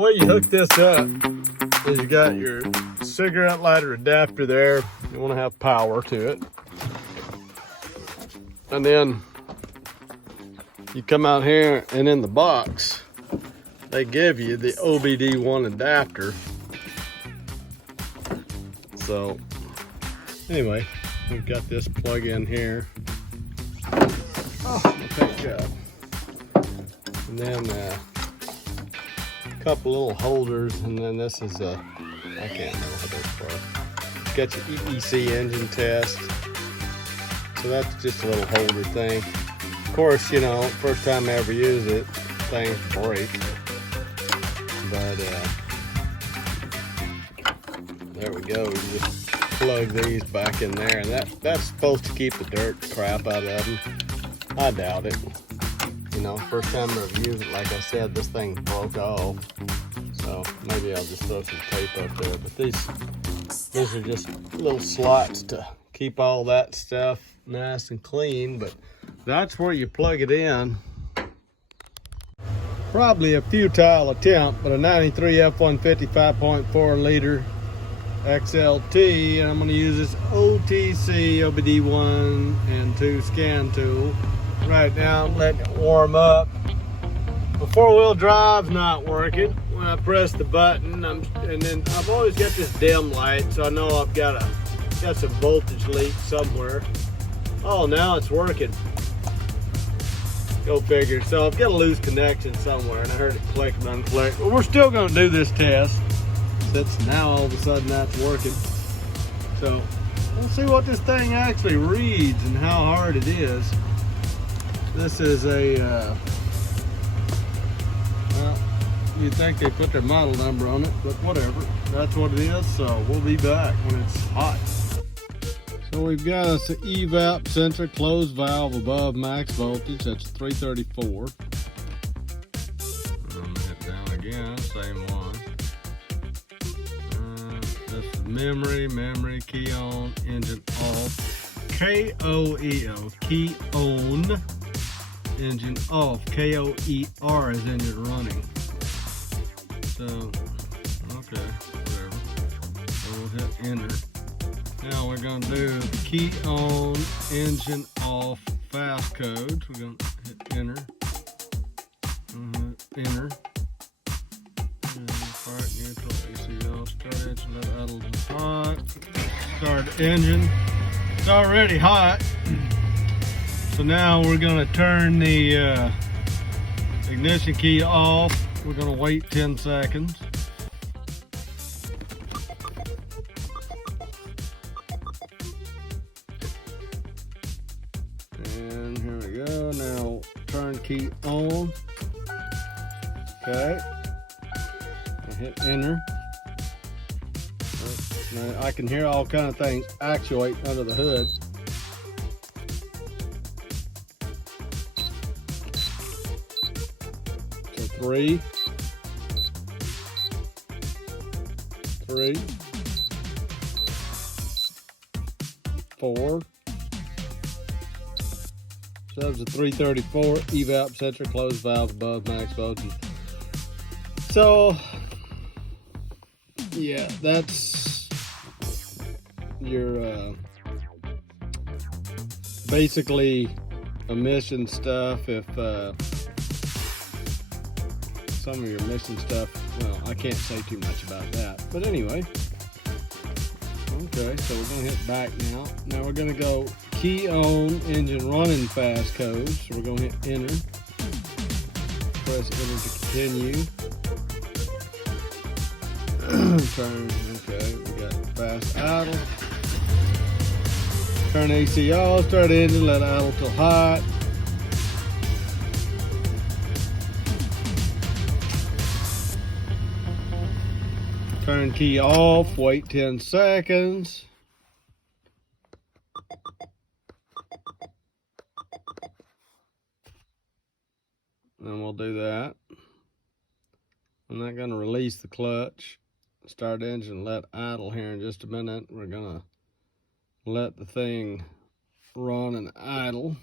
way you hook this up is you got your cigarette lighter adapter there. You want to have power to it. And then you come out here, and in the box, they give you the OBD1 adapter. So anyway, we've got this plug in here. Oh, thank God. And then a couple little holders, and then this is a, I can't remember what that's for. It's got your EEC engine test. So that's just a little holder thing. Of course, you know, first time I ever use it, things break. But there we go. You just plug these back in there, and that's supposed to keep the dirt crap out of them. I doubt it. You know, first time I ever used it, like I said, this thing broke off. So maybe I'll just throw some tape up there. But these are just little slots to keep all that stuff nice and clean. But that's where you plug it in. Probably a futile attempt, but a 93 F-150 5.4 liter XLT, and I'm going to use this OTC OBD1 and 2 scan tool right now. I'm letting it warm up. The four-wheel drive's not working. When I press the button, and then I've always got this dim light, so I know I've got some voltage leak somewhere. Oh, now it's working. Go figure. So I've got a loose connection somewhere, and I heard it click and unclick. But we're still going to do this test, since now all of a sudden that's working. So we'll see what this thing actually reads and how hard it is. This is a, well, you'd think they put their model number on it, but whatever. That's what it is, so we'll be back when it's hot. So we've got us an evap sensor closed valve above max voltage. That's 334. I'm gonna hit down again, same one. This is memory, key on, engine off. K-O-E-O, key on, engine off. K-O-E-R is engine running. So, okay, whatever. So we'll hit enter. Now we're going to do the key on, engine off, fast codes. We're going to hit enter. Enter. Fire neutral, ACL, start engine, let idle to hot. Start engine. It's already hot. So now we're going to turn the ignition key off. We're going to wait 10 seconds. And here we go. Now turn key on. Okay. I hit enter. Now I can hear all kind of things actuate under the hood. So 3, 4. So that was a 334 evap sensor closed valve above max voltage. So yeah, that's your basically emission stuff. If some of your emission stuff, well, I can't say too much about that, but anyway. Okay, so we're going to hit back now. Now we're going to go key on, engine running fast codes. So we're going to hit enter. Press enter to continue. Turn, okay, we got fast idle. Turn AC off, start engine, let idle till hot. Turn key off, wait 10 seconds. And we'll do that. I'm not going to release the clutch. Start engine, let idle here in just a minute. We're going to let the thing run and idle.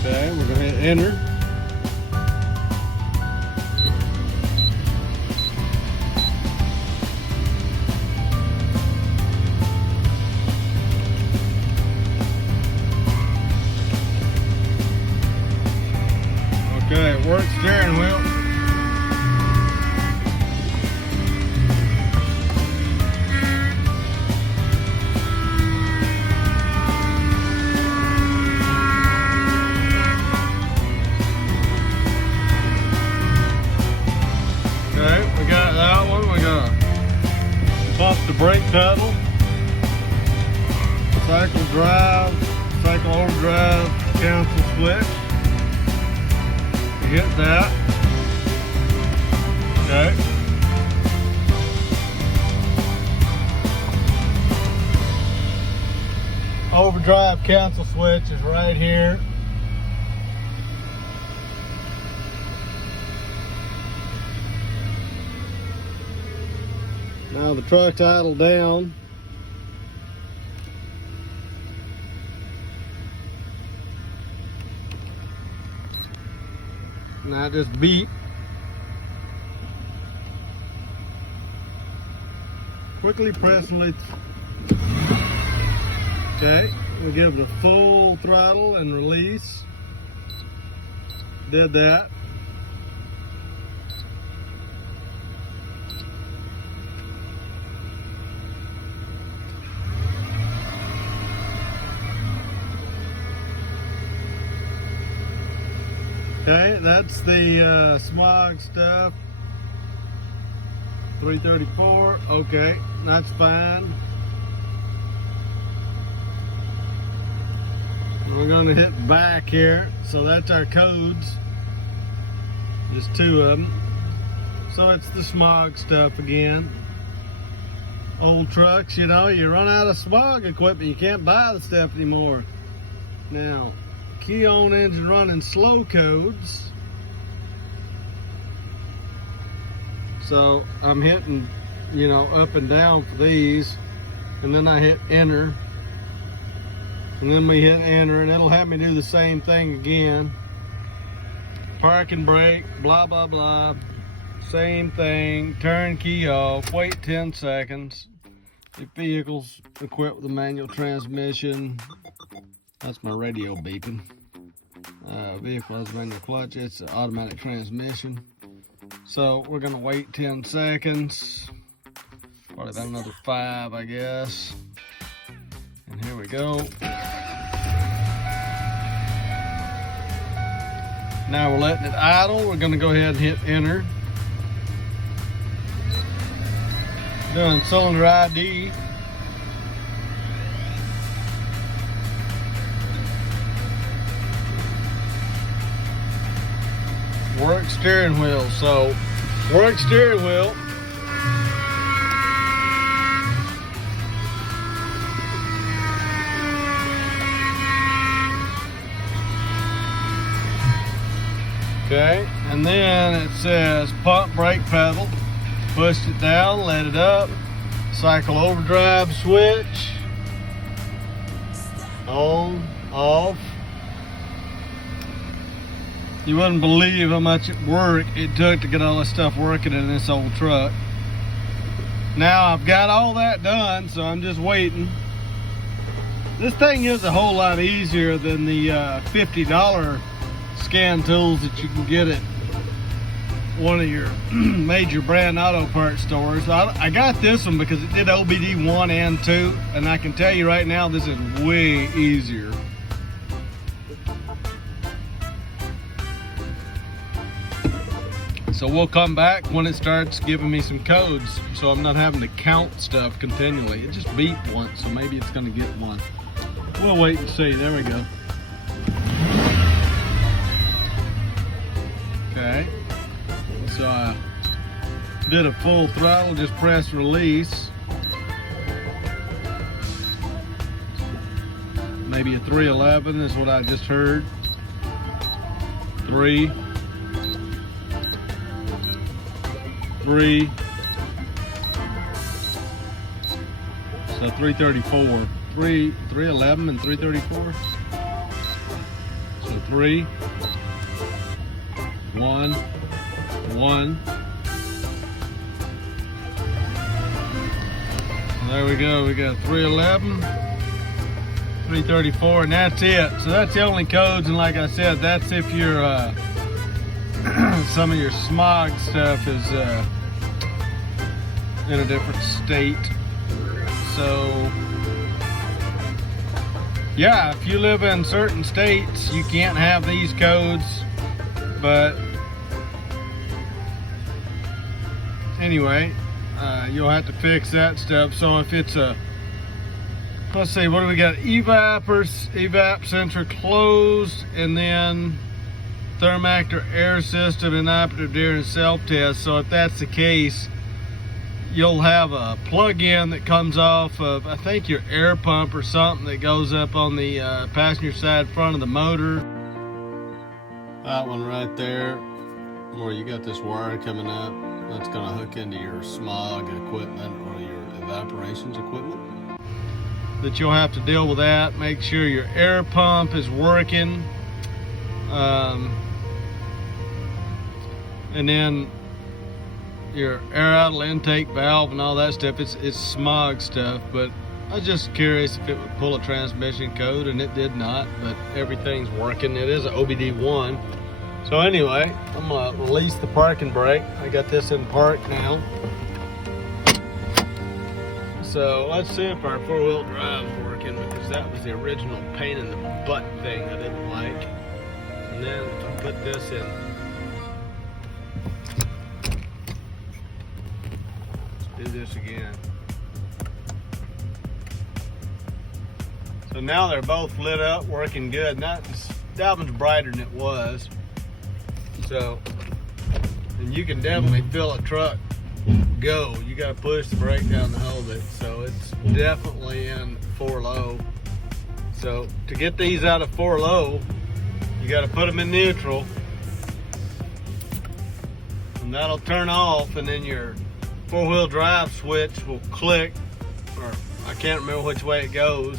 Okay, we're going to hit enter. Okay, it works steering wheel. Okay, we got that one. We're gonna bump the brake pedal. Cycle drive, cycle overdrive, cancel switch. Hit that. Okay. Overdrive cancel switch is right here. Now the truck's idle down. Now just beep. Quickly press and release. Okay, we'll give it a full throttle and release. Did that. Okay, that's the smog stuff. 334, okay, that's fine. We're gonna hit back here, so that's our codes. Just 2 of them. So it's the smog stuff again. Old trucks, you know, you run out of smog equipment, you can't buy the stuff anymore. Now, key on engine running slow codes. So I'm hitting, you know, up and down for these, and then I hit enter, and then we hit enter, and it'll have me do the same thing again. Park and brake, blah blah blah, same thing. Turn key off, wait 10 seconds. If vehicle's equipped with a manual transmission, that's my radio beeping. Vehicle has a manual clutch, it's an automatic transmission. So we're gonna wait 10 seconds, probably about another 5, I guess. And here we go. Now we're letting it idle. We're gonna go ahead and hit enter. Doing cylinder ID. Work steering wheel, so work steering wheel. Okay, and then it says pump brake pedal. Pushed it down, let it up. Cycle overdrive switch. On, off. You wouldn't believe how much work it took to get all this stuff working in this old truck. Now I've got all that done, so I'm just waiting. This thing is a whole lot easier than the $50 scan tools that you can get at one of your major brand auto parts stores. I got this one because it did OBD1 and 2, and I can tell you right now this is way easier. So we'll come back when it starts giving me some codes, so I'm not having to count stuff continually. It just beeped once, so maybe it's gonna get one. We'll wait and see. There we go. Okay, so I did a full throttle, just press release. Maybe a 311 is what I just heard. 3. 3. So 334. 311 and 334. So 3. 1, 1. There we go, we got 311, 334, and that's it. So that's the only codes, and like I said, that's if your some of your smog stuff is in a different state. So yeah, if you live in certain states, you can't have these codes, but anyway, you'll have to fix that stuff. So if it's a, let's see, what do we got? Evap sensor closed, and then thermactor air system inoperative during self-test. So if that's the case, you'll have a plug-in that comes off of, I think, your air pump or something that goes up on the passenger side front of the motor. That one right there, where you got this wire coming up, that's going to hook into your smog equipment or your evaporations equipment. That you'll have to deal with that. Make sure your air pump is working. And then your air idle intake valve and all that stuff, it's smog stuff. But I was just curious if it would pull a transmission code, and it did not, but everything's working. It is an OBD1. So anyway, I'm gonna release the parking brake. I got this in park now. So let's see if our four-wheel drive's working, because that was the original pain in the butt thing I didn't like. And then I put this in. Let's do this again. So now they're both lit up, working good. That one's brighter than it was. So, and you can definitely feel a truck go. You got to push the brake down to hold it. So it's definitely in 4 low. So to get these out of 4 low, you got to put them in neutral, and that'll turn off, and then your 4-wheel drive switch will click, or I can't remember which way it goes,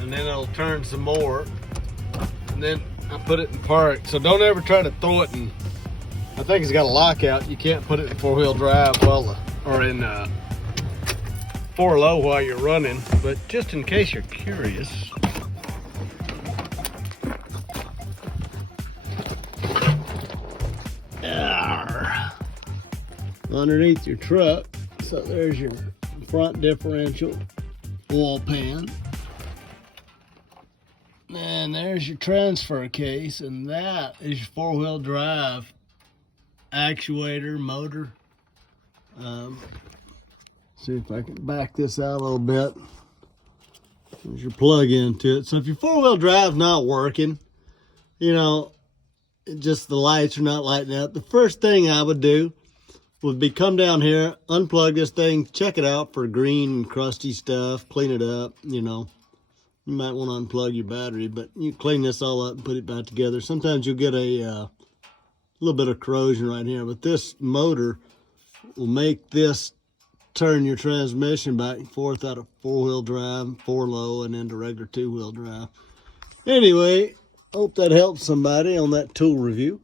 and then it'll turn some more, and then I put it in park. So don't ever try to throw it in, I think it's got a lockout. You can't put it in 4-wheel drive or in 4 low while you're running, but just in case you're curious. Underneath your truck, so there's your front differential oil pan. And there's your transfer case, and that is your 4-wheel drive actuator motor. See if I can back this out a little bit. There's your plug into it. So if your 4-wheel drive's not working, you know, just the lights are not lighting up, the first thing I would do would be come down here, unplug this thing, check it out for green and crusty stuff, clean it up, you know. You might want to unplug your battery, but you clean this all up and put it back together. Sometimes you'll get a little bit of corrosion right here, but this motor will make this turn your transmission back and forth out of 4-wheel drive, 4 low, and into regular 2-wheel drive. Anyway, hope that helps somebody on that tool review.